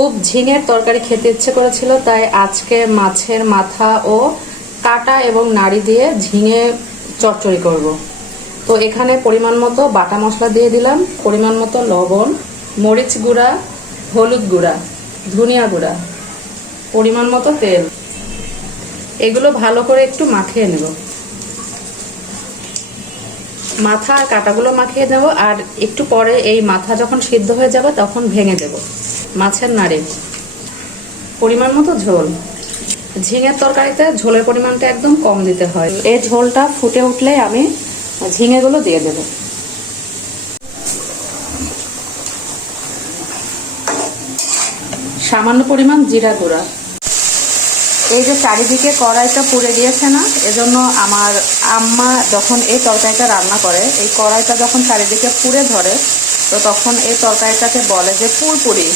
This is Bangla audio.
খুব ঝিঙের তরকারি খেতে ইচ্ছে করেছিল, তাই আজকে মাছের মাথা ও কাটা এবং নাড়ি দিয়ে ঝিঙে চচ্চড়ি করব। তো এখানে পরিমাণ মতো বাটা মশলা দিয়ে দিলাম, পরিমাণ মতো লবণ, মরিচ গুঁড়া, হলুদ গুঁড়া, ধনিয়া গুঁড়া, পরিমাণ মতো তেল। এগুলো ভালো করে একটু মাখিয়ে নেব। মাথা আর কাটাগুলো মাখিয়ে দেব, আর একটু পরে এই মাথা যখন সিদ্ধ হয়ে যাবে তখন ভেঙে দেব। মাছের নাড়ি, পরিমাণ মতো ঝোল। ঝিঙের তরকারিতে ঝোলের পরিমাণটা একদম কম দিতে হয়। এই ঝোলটা ফুটে উঠলে আমি ঝিঙেগুলো দিয়ে দেব। সামান্য পরিমাণ জিরা গুঁড়া। এই যে চারিদিকে কড়াইটা পুড়ে গিয়েছে না, এজন্য আমার আম্মা যখন এই তরকারিটা রান্না করে, এই কড়াইটা যখন চারিদিকে পুড়ে ধরে তো তখন এই তরকারিটাকে বলে যে পুরপুরি।